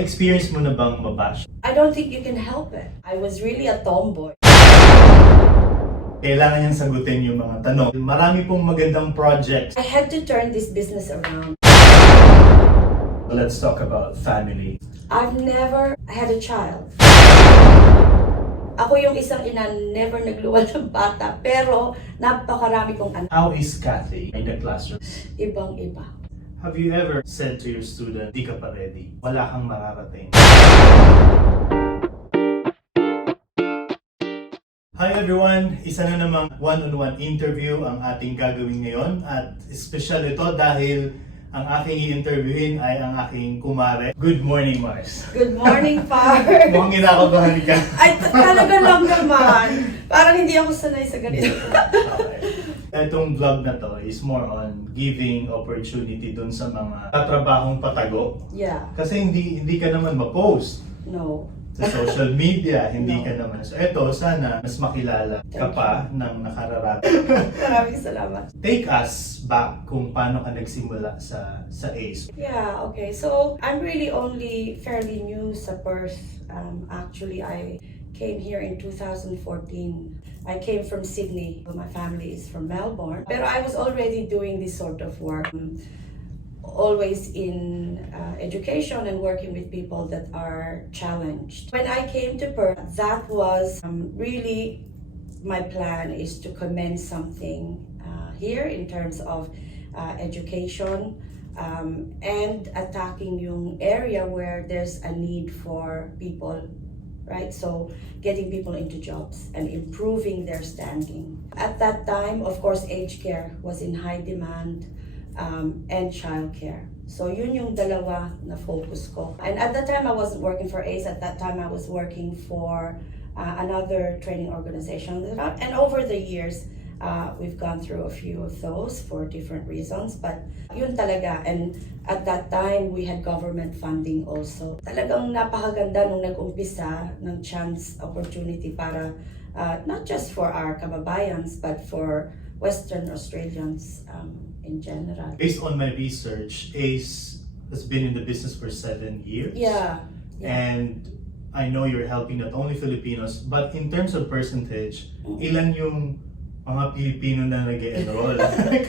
Na-experience mo na bang mabash? I don't think you can help it. I was really a tomboy. Kailangan niyang sagutin yung mga tanong. Marami pong magandang projects. I had to turn this business around. Let's talk about family. I've never had a child. Ako yung isang ina, never nagluwal ng bata, pero napakarami kong anak. How is Cathy in the classroom? Ibang-iba. Have you ever said to your student, di ka pa ready, wala kang mararating? Hi everyone! Isa na namang one-on-one interview ang ating gagawin ngayon at special ito dahil ang aking i-interviewin ay ang aking kumare. Good morning, Mars! Good morning, Par! Mukhang kinakabahan ka. Ay, talaga lang naman. Parang hindi ako sanay sa ganito. Okay. Itong vlog na to is more on giving opportunity dun sa mga katrabahong patago. Yeah. Kasi hindi ka naman ma-post No. sa social media, hindi No. ka naman. So eto, sana mas makilala ka pa ng nakararami. Maraming salamat. Take us back kung paano ka nagsimula sa AICE. Yeah, okay. So, I'm really only fairly new sa Perth. Actually, I came here in 2014. I came from Sydney. My family is from Melbourne. Pero I was already doing this sort of work. Always in education and working with people that are challenged. When I came to Perth, that was really my plan, is to commence something here in terms of education and attacking yung area where there's a need for people, right? So getting people into jobs and improving their standing. At that time, of course, aged care was in high demand. And childcare. So yun yung dalawa na focus ko. And at that time I wasn't working for AICE. At that time I was working for another training organization. And over the years, we've gone through a few of those for different reasons. But yun talaga. And at that time we had government funding also. Talagang napakaganda nung nag-umpisa ng chance opportunity para not just for our kababayans but for Western Australians in general. Based on my research, AICE has been in the business for 7 years. Yeah. And I know you're helping not only Filipinos, but in terms of percentage, ilan yung mga Pilipino na nag-enroll?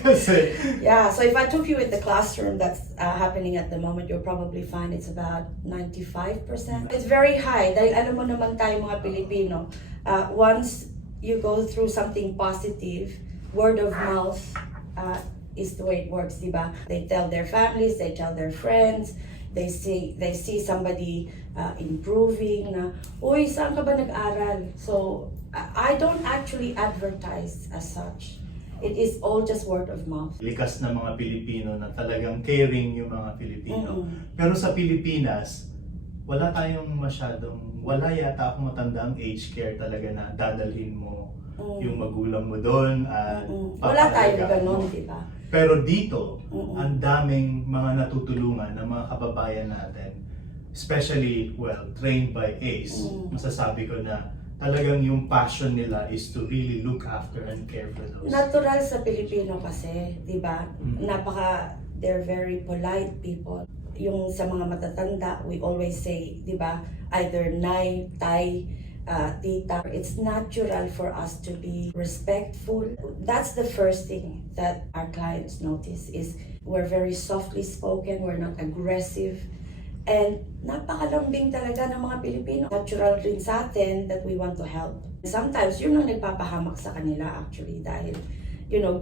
Kasi Yeah, so if I took you at the classroom that's happening at the moment, you'll probably find it's about 95%. It's very high dahil alam mo naman tayo mga Pilipino, once you go through something positive, word of mouth is the way it works, diba? They tell their families, they tell their friends, they see somebody improving na, uy, saan ka ba nag-aral? So, I don't actually advertise as such. It is all just word of mouth. likas na mga Pilipino na talagang caring yung mga Pilipino. Pero sa Pilipinas, wala yata akong matandang aged care talaga na dadalhin mo yung magulang mo doon at Wala tayong papalagaan ganun, mo. diba? Pero dito, ang daming mga natutulungan ng mga kababayan natin, especially, trained by AICE, masasabi ko na talagang yung passion nila is to really look after and care for those. Natural sa Pilipino kasi, diba? They're very polite people. Yung sa mga matatanda, we always say, diba, either nay, tay, tita. It's natural for us to be respectful. That's the first thing that our clients notice is we're very softly spoken, we're not aggressive, and napakalambing talaga ng mga Pilipino. Natural rin sa atin that we want to help. Sometimes yun ang nagpapahamak sa kanila actually dahil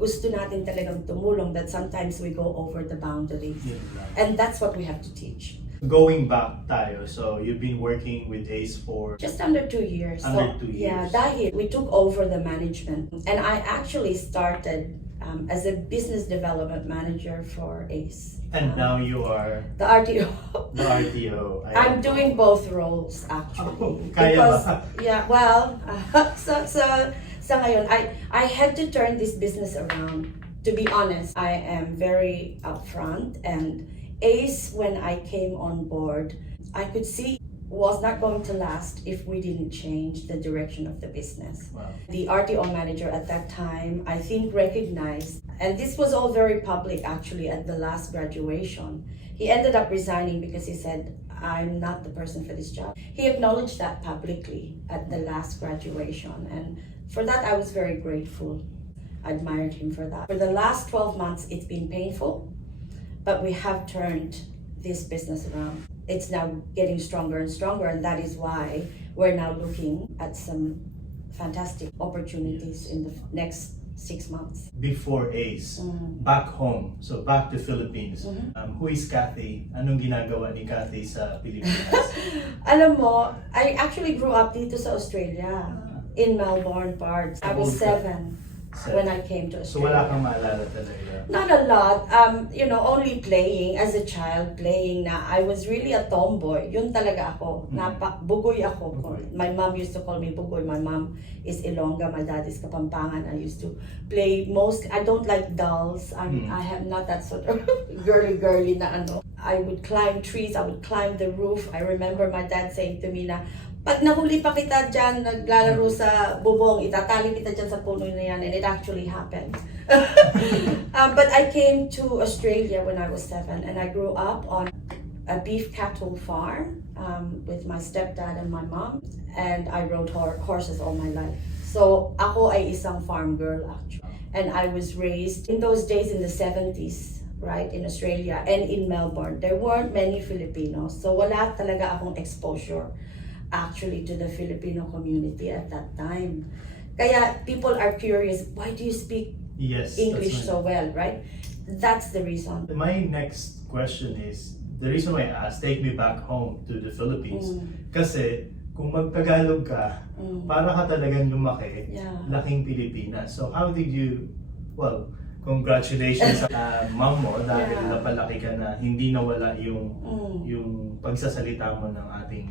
gusto natin talagang tumulong, that sometimes we go over the boundaries. Yeah, right. And that's what we have to teach. Going back tayo, so you've been working with AICE for Just under 2 years. Under 2 years. Yeah, dahil we took over the management. And I actually started as a business development manager for AICE. And now you are The RTO. the RTO. I'm doing both roles actually. Oh, kaya ba? Yeah, well, so ngayon, I had to turn this business around. To be honest, I am very upfront, and AICE, when I came on board, I could see was not going to last if we didn't change the direction of the business. Wow. The RTO manager at that time, I think, recognized, and this was all very public actually at the last graduation. He ended up resigning because he said, I'm not the person for this job. He acknowledged that publicly at the last graduation, and for that I was very grateful. I admired him for that. For the last 12 months, it's been painful, but we have turned this business around. It's now getting stronger and stronger, and that is why we're now looking at some fantastic opportunities in the next 6 months. Before AICE, back home, so back to Philippines, who is Cathy? Anong ginagawa ni Cathy sa Pilipinas? Alam mo, I actually grew up dito sa Australia, in Melbourne parts. I was 7 when I came to So Australia. wala kang maalala talaga? Not a lot. Only playing as a child, playing na I was really a tomboy. Yun talaga ako. Bugoy ako. Bugoy. My mom used to call me Bugoy. My mom is Ilongga. My dad is Kapampangan. I used to play I don't like dolls. I have not that sort of girly na ano. I would climb trees. I would climb the roof. I remember my dad saying to me na, pag nahuli pa kita dyan, naglalaro sa bubong, itatali kita dyan sa puno na yan, and it actually happened. But I came to Australia when I was 7, and I grew up on a beef cattle farm with my stepdad and my mom, and I rode horses all my life. So ako ay isang farm girl actually, and I was raised in those days in the 70s, right, in Australia and in Melbourne. There weren't many Filipinos, so wala talaga akong exposure actually to the Filipino community at that time. Kaya people are curious, why do you speak English so well, right? That's the reason. My next question is, the reason why I asked, take me back home to the Philippines. Kasi kung magtagalog ka, para ka talagang lumaki, laking Pilipinas. So how did you, congratulations sa mom mo dahil napalaki ka na hindi nawala yung pagsasalita mo ng ating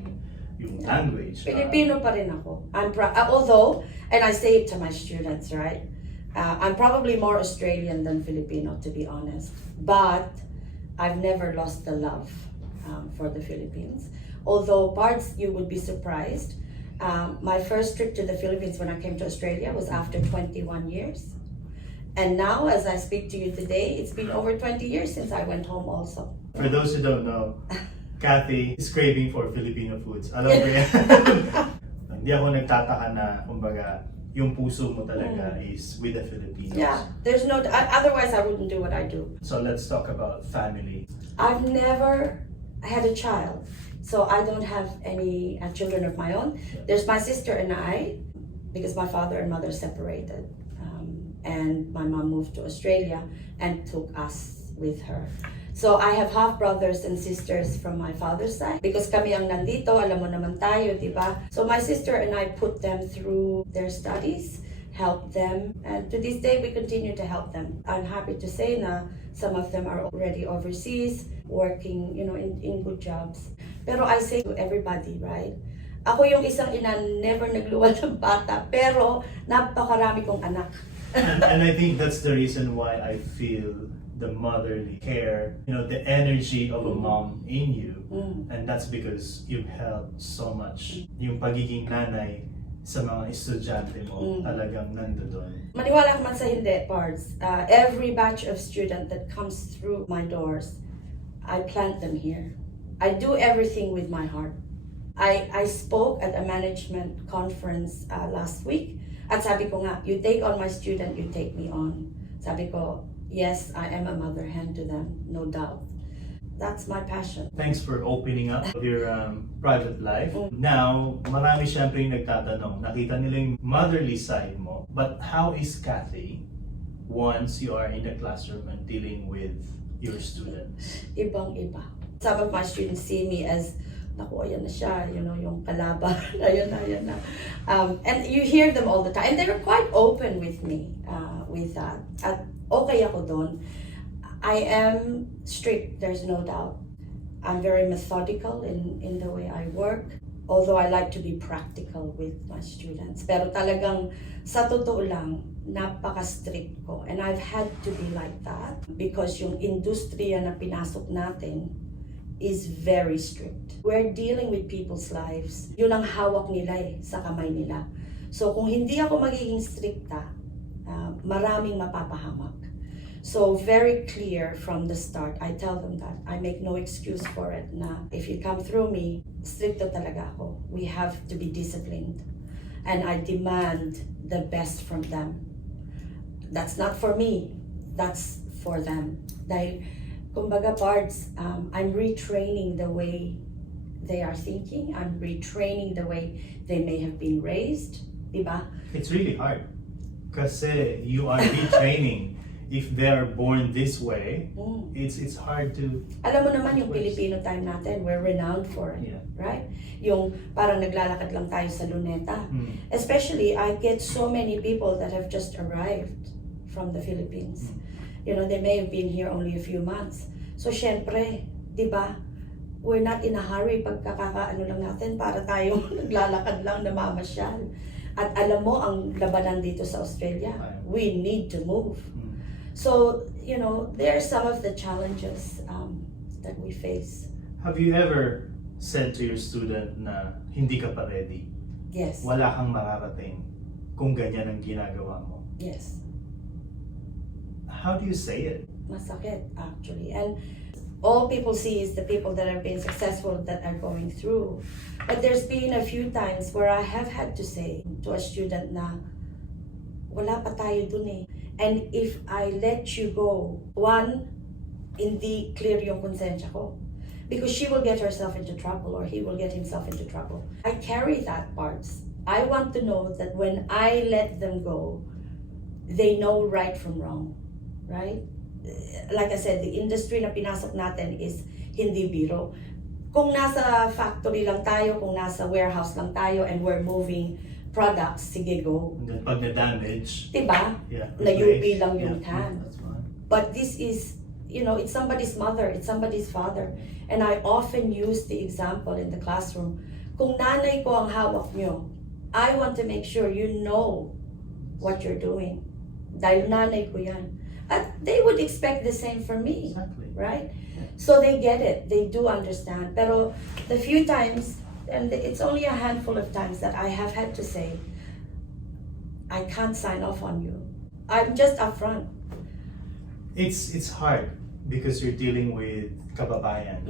yung language. Filipino pa rin ako. Although, and I say it to my students, right? I'm probably more Australian than Filipino, to be honest. But I've never lost the love for the Philippines. Although parts you would be surprised. My first trip to the Philippines when I came to Australia was after 21 years. And now, as I speak to you today, it's been over 20 years since I went home also. For those who don't know, Cathy is craving for Filipino foods. Alam ko yan. Hindi ako nagtataka na, kumbaga, yung puso mo talaga is with the Filipinos. Yeah, there's no, otherwise I wouldn't do what I do. So let's talk about family. I've never had a child, so I don't have any children of my own. There's my sister and I, because my father and mother separated. And my mom moved to Australia and took us with her. So I have half brothers and sisters from my father's side because kami ang nandito, alam mo naman tayo, di ba? So my sister and I put them through their studies, helped them, and to this day we continue to help them. I'm happy to say na some of them are already overseas, working, in good jobs. Pero I say to everybody, right? Ako yung isang ina, never nagluwal ng bata, pero napakarami kong anak. And I think that's the reason why I feel the motherly care, the energy of a mom in you. And that's because you've helped so much. Yung pagiging nanay sa mga estudyante mo, talagang nandoon. Maniwala ka man sa hindi, Pards. Every batch of student that comes through my doors, I plant them here. I do everything with my heart. I spoke at a management conference last week. At sabi ko nga, you take on my student, you take me on. Sabi ko, yes, I am a mother hen to them, no doubt. That's my passion. Thanks for opening up your private life. Now, marami syempre yung nagtatanong, nakita nila yung motherly side mo, but how is Cathy once you are in the classroom and dealing with your students? Ibang-iba. Some of my students see me as, naku, ayan na siya, yung kalaban, ayan na. And you hear them all the time. And they're quite open with me with that. At okay ako doon. I am strict, there's no doubt. I'm very methodical in the way I work. Although I like to be practical with my students. Pero talagang, sa totoo lang, napaka-strict ko. And I've had to be like that because yung industriya na pinasok natin is very strict. We're dealing with people's lives. Yun ang hawak nila sa kamay nila. So kung hindi ako magiging stricta, maraming mapapahamak. So very clear from the start, I tell them that. I make no excuse for it na if you come through me, stricto talaga ako. We have to be disciplined. And I demand the best from them. That's not for me, that's for them. Dahil, kumbaga parts, I'm retraining the way they are thinking. I'm retraining the way they may have been raised. Diba? It's really hard. Kasi you are retraining. If they are born this way, it's hard to... Alam mo naman yung Filipino time natin, we're renowned for it, right? Yung parang naglalakad lang tayo sa luneta. Especially, I get so many people that have just arrived from the Philippines. You know, they may have been here only a few months. So, syempre, di ba, we're not in a hurry pagkakakaano lang natin para tayo naglalakad lang na mamasyal. At alam mo, ang labanan dito sa Australia, we need to move. So, you know, there are some of the challenges that we face. Have you ever said to your student na hindi ka pa ready? Yes. Wala kang mararating kung ganyan ang ginagawa mo? Yes. How do you say it? Masakit, actually. And all people see is the people that have been successful that are going through. But there's been a few times where I have had to say to a student na, wala pa tayo dun eh. And if I let you go, one, hindi clear yung konsensya ko. Because she will get herself into trouble or he will get himself into trouble. I carry that parts. I want to know that when I let them go, they know right from wrong. Right? Like I said, the industry na pinasok natin is hindi biro. Kung nasa factory lang tayo, kung nasa warehouse lang tayo, and we're moving products, sige go. And then pag na-damage, diba? Na-UP lang yung can. But this is, you know, it's somebody's mother, it's somebody's father. And I often use the example in the classroom. Kung nanay ko ang hawak nyo, I want to make sure you know what you're doing. Dahil nanay ko yan. At they would expect the same from me. Exactly. Right? So they get it, they do understand. Pero the few times, and it's only a handful of times that I have had to say, I can't sign off on you. I'm just upfront. It's hard because you're dealing with kababayan.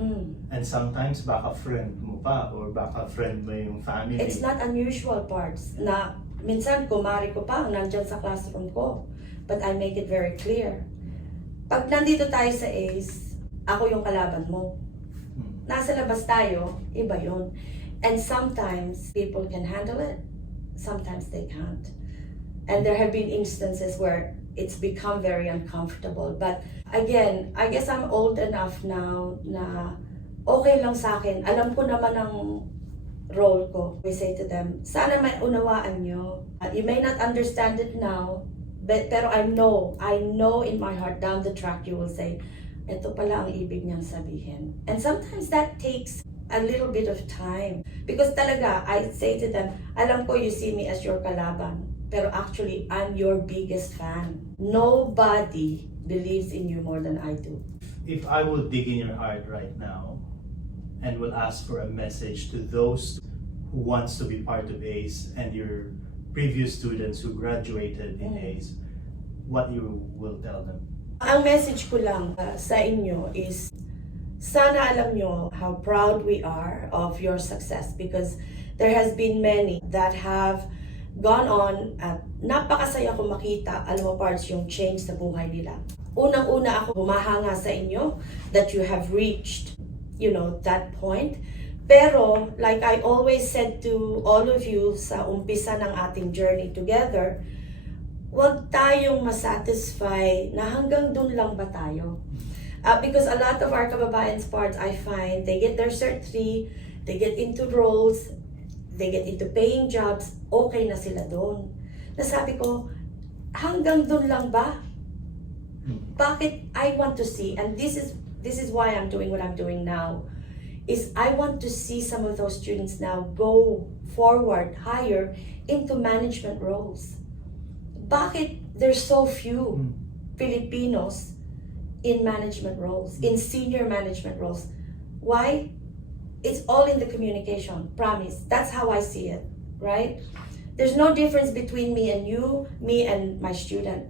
And sometimes baka friend mo pa or baka friend mo yung family. It's not unusual parts na minsan kumari ko pa ang nandyan sa classroom ko. But I make it very clear. Pag nandito tayo sa AICE, ako yung kalaban mo. Nasa labas tayo, iba yun. And sometimes people can handle it, sometimes they can't. And there have been instances where it's become very uncomfortable. But again, I guess I'm old enough now na okay lang sa akin. Alam ko naman ang role ko. We say to them, sana may unawaan nyo. You may not understand it now, pero I know in my heart, down the track, you will say, ito pala ang ibig niyang sabihin. And sometimes that takes a little bit of time. Because talaga, I say to them, alam ko you see me as your kalaban, pero actually, I'm your biggest fan. Nobody believes in you more than I do. If I will dig in your heart right now and will ask for a message to those who wants to be part of AICE and your previous students who graduated in AICE, what you will tell them? Ang message ko lang sa inyo is, sana alam nyo how proud we are of your success because there has been many that have gone on at napakasaya ko makita, alam mo parts, yung change sa buhay nila. Unang-una ako humahanga sa inyo that you have reached, you know, that point. Pero, like I always said to all of you sa umpisa ng ating journey together, huwag tayong masatisfy na hanggang dun lang ba tayo. Because a lot of our kababayan's parts, I find, they get their Cert 3, they get into roles, they get into paying jobs, okay na sila dun. Nasabi ko, hanggang dun lang ba? Bakit I want to see, and this is why I'm doing what I'm doing now, is I want to see some of those students now go forward higher into management roles. Bakit there's so few Filipinos in management roles, in senior management roles? Why? It's all in the communication, promise. That's how I see it, right? There's no difference between me and you, me and my student,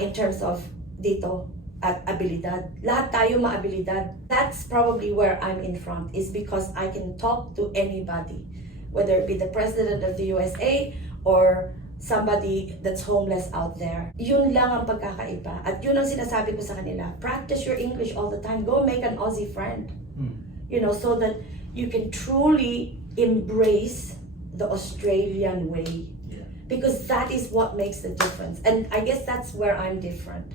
in terms of dito. at abilidad. Lahat tayo maabilidad. That's probably where I'm in front, is because I can talk to anybody, whether it be the President of the USA or somebody that's homeless out there. Yun lang ang pagkakaiba. At yun ang sinasabi ko sa kanila. Practice your English all the time. Go make an Aussie friend. You know, so that you can truly embrace the Australian way. Because that is what makes the difference. And I guess that's where I'm different.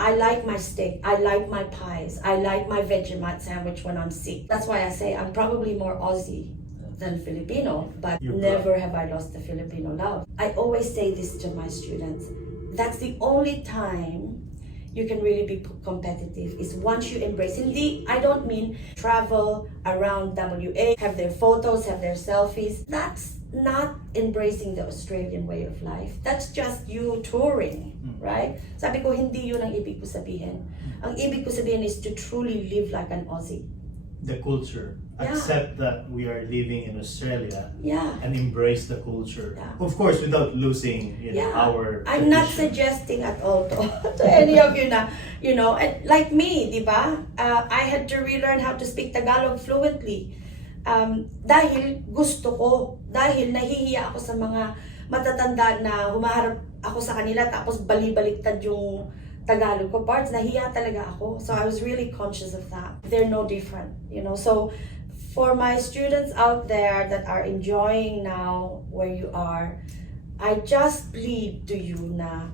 I like my steak, I like my pies, I like my Vegemite sandwich when I'm sick. That's why I say I'm probably more Aussie than Filipino, but never have I lost the Filipino love. I always say this to my students. That's the only time you can really be competitive, is once you embrace. Hindi, I don't mean travel around WA, have their photos, have their selfies. That's not embracing the Australian way of life. That's just you touring, right? Sabi ko, hindi yun ang ibig ko sabihin. Ang ibig ko sabihin is to truly live like an Aussie. The culture. Accept that we are living in Australia and embrace the culture. Of course, without losing our I'm not suggesting at all to any of you na, you know, and like me, di ba? I had to relearn how to speak Tagalog fluently. Dahil gusto ko, dahil nahihiya ako sa mga matatanda na humaharap ako sa kanila tapos bali-baliktad yung Tagalog ko parts, nahiya talaga ako. So I was really conscious of that. They're no different, you know. So for my students out there that are enjoying now where you are, I just plead to you na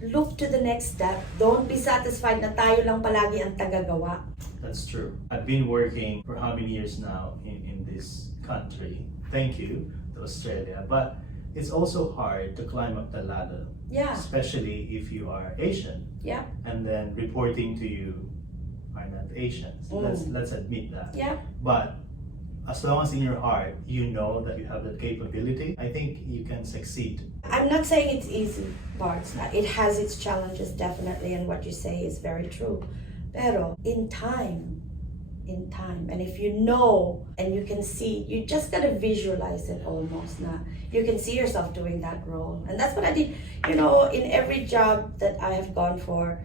look to the next step. Don't be satisfied na tayo lang palagi ang tagagawa. That's true. I've been working for how many years now in this country. Thank you to Australia. But it's also hard to climb up the ladder. Yeah. Especially if you are Asian. Yeah. And then reporting to you are not Asians. Let's admit that. Yeah. But as long as in your heart you know that you have that capability, I think you can succeed. I'm not saying it's easy, parts. It has its challenges, definitely, and what you say is very true. Pero in time, and if you know and you can see, you just gotta visualize it almost. Na you can see yourself doing that role, and that's what I did. You know, in every job that I have gone for,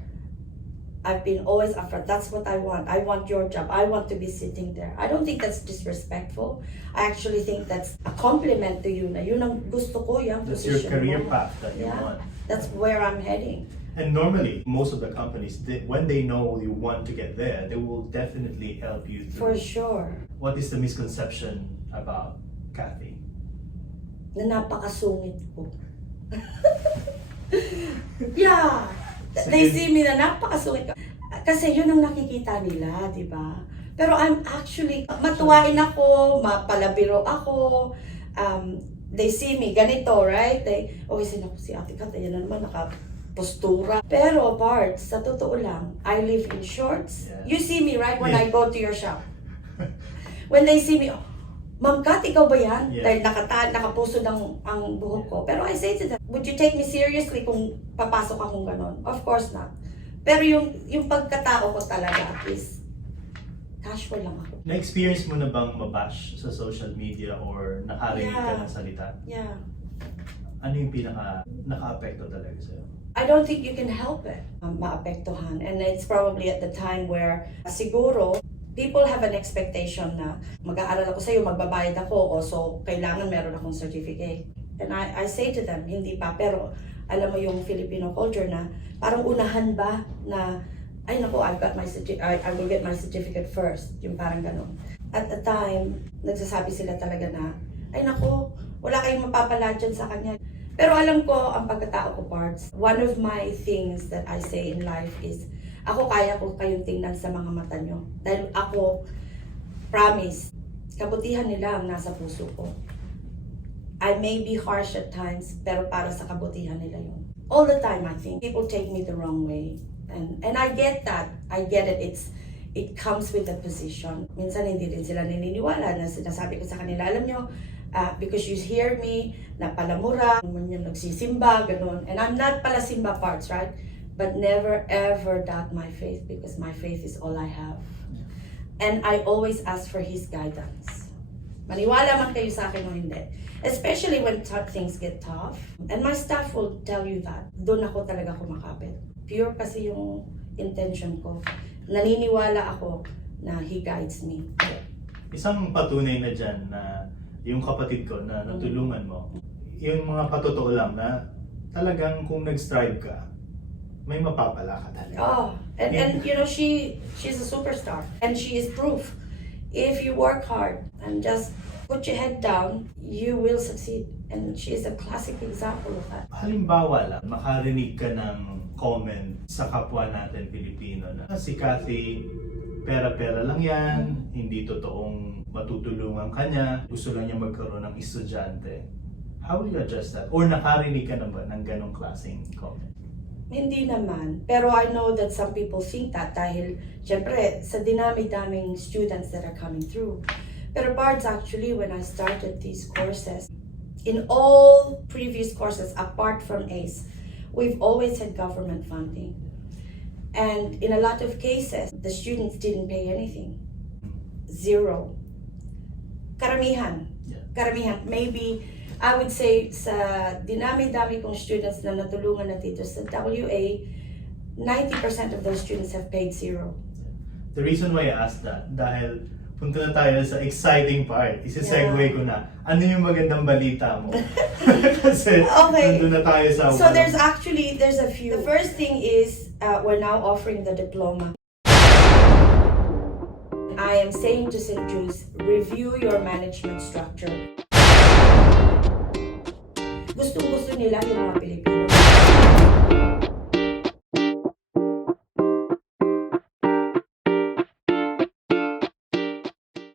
I've been always upfront. That's what I want. I want your job. I want to be sitting there. I don't think that's disrespectful. I actually think that's a compliment to you. Na yun ang gusto ko, yung That's your position career mo. path that you want. That's where I'm heading. And normally, most of the companies, when they know you want to get there, they will definitely help you For through. sure. What is the misconception about Cathy? Na napakasungit ko. Yeah. They see me na napakasungit ko. Kasi yun ang nakikita nila, di ba? Pero I'm actually, matuwain ako, mapalabiro ako. They see me ganito, right? Si Ate Kat, ayan na naman, naka-postura. Pero parts, sa totoo lang, I live in shorts. Yeah. You see me, right, when I go to your shop. When they see me, Ma'am Kat, ikaw ba yan? Yeah. Dahil nakapusod ang buhok ko. Pero I say to them, would you take me seriously kung papasok akong ganon? Of course not. Pero yung pagkatao ko talaga is casual lang ako. Na-experience mo na bang mabash sa social media or nakarinig ka ng salita? Yeah. Ano yung naka-apekto talaga sa'yo? I don't think you can help it, maapektuhan. And it's probably at the time where siguro people have an expectation na mag-aaral ako sa'yo, magbabayad ako, o so kailangan meron akong certificate. And I say to them, hindi pa, pero alam mo yung Filipino culture na parang unahan ba na ay nako, I will get my certificate first, yung parang ganun. At the time, nagsasabi sila talaga na ay nako, wala kayong mapapala dyan sa kanya. Pero alam ko ang pagkatao ko, parts. One of my things that I say in life is ako, kaya ko kayong tingnan sa mga mata nyo. Dahil ako, promise, kabutihan nila ang nasa puso ko. I may be harsh at times, pero para sa kabutihan nila yun. All the time, I think, people take me the wrong way. And I get that. I get it. It comes with the position. Minsan hindi rin sila naniniwala na sinasabi ko sa kanila, alam nyo, because you hear me, na palamura, naman yung nagsisimba, ganun. And I'm not pala simba, parts, right? But never ever doubt my faith, because my faith is all I have. And I always ask for His guidance. Maniwala man kayo sa akin o hindi. Especially when things get tough. And my staff will tell you that. Doon ako talaga kumakapit. Pure kasi yung intention ko. Naniniwala ako na He guides me. Isang patunay na dyan na yung kapatid ko na natulungan mo, yung mga patotoo lang na talagang kung nag-strive ka, may mapapala ka talaga. Oh, and you know, she's a superstar. And she is proof. If you work hard and just put your head down, you will succeed. And she is a classic example of that. Halimbawa lang, makarinig ka ng comment sa kapwa natin Pilipino na si Cathy, pera-pera lang yan, hindi totoong matutulungan ka niya, gusto lang niya magkaroon ng estudyante. How will you adjust that? Or nakarinig ka na ba ng ganong klaseng comment? Hindi naman. Pero I know that some people think that dahil, syempre, sa dinami-daming students that are coming through. Pero parts actually, when I started these courses, in all previous courses, apart from AICE, we've always had government funding. And in a lot of cases, the students didn't pay anything. Zero. Karamihan. Yeah. Karamihan. Maybe, I would say, sa dinami-dami kong students na natulungan na dito sa WA, 90% of those students have paid zero. The reason why I asked that, dahil punta na tayo sa exciting part. Isi-segue ko na. Ano yung magandang balita mo? Kasi nandun na tayo sa... So there's a few. The first thing is, we're now offering the diploma. I am saying to St. Jude's, review your management structure. Gustong-gusto nila yung mga Pilipino.